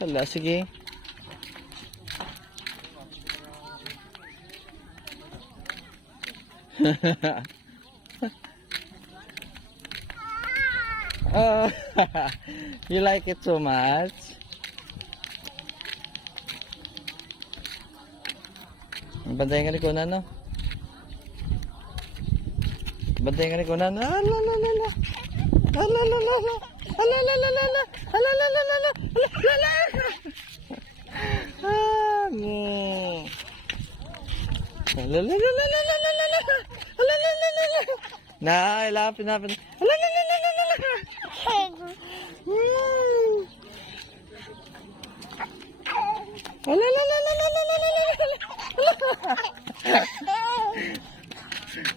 Hala, sige. Oh, you like it so much? Bantayan ka ni Kunan, no? Bantayan ka ni Kunan. Ah, la la la la. Ah, la la la la. Ah, la la la la la. Ah, la la la la la. La la. Ah, no. Ah, la la la la la la la la. Ah, la la la la la. Na, ilapin na. Ah, la la la la la la. Ah, la la la la la la la la.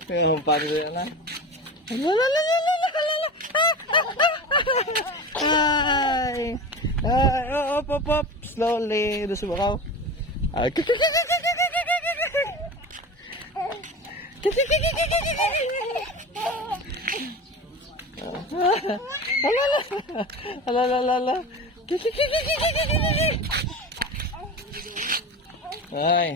Kaya paano yan na? Ay! Ay! Up, up, up! Slowly! Doon sa bakaw. Ay! Alala! Ay!